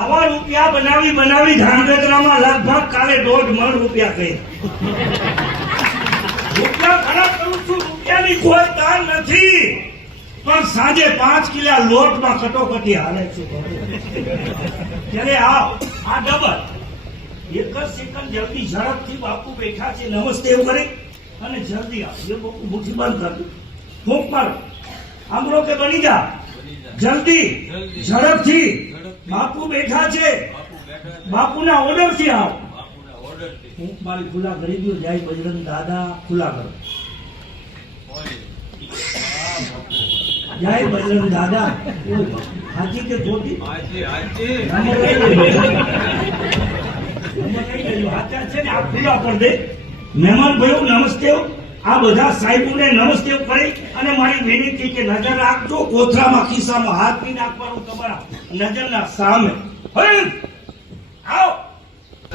આવા રૂપિયા બનાવી ધાંગધ્રામાં લગભગ કાલે 1.5 મણ રૂપિયા કહી રૂપિયા ખરાબ કરું છું, રૂપિયાની કોઈ તાર નથી, પણ સાંજે 5 કિલા લોટમાં કટોકટી હાલે છે ત્યારે આ ડબલ એક જ સેકન્ડ જલ્દી ઝડપથી બાપુ બેઠા છે, નમસ્તે એવું કરી અને જલ્દી આવ એ બાપુ મુઠ્ઠી બંધ કરતું ફૂંક મારો આમરો કે બની જા જલ્દી ઝડપથી બાપુ બેઠા છે, બાપુના ઓર્ડર થી આવ ફૂંક મારી ખુલ્લા કરી દો, જય બજરંગ દાદા ખુલ્લા કરો, જય બજરંગ દાદા હાજી કે ધોતી ખુલ્લા કરી દે મહેમાન ભાઈઓ નમસ્તે, આ બધા સાહેબોને નમસ્તે કરી અને મારી વિનંતી કે નજર રાખજો, કોથરામાં ખિસ્સામાં હાથ નહીં નાખવાનું તમારા નજરના સામે.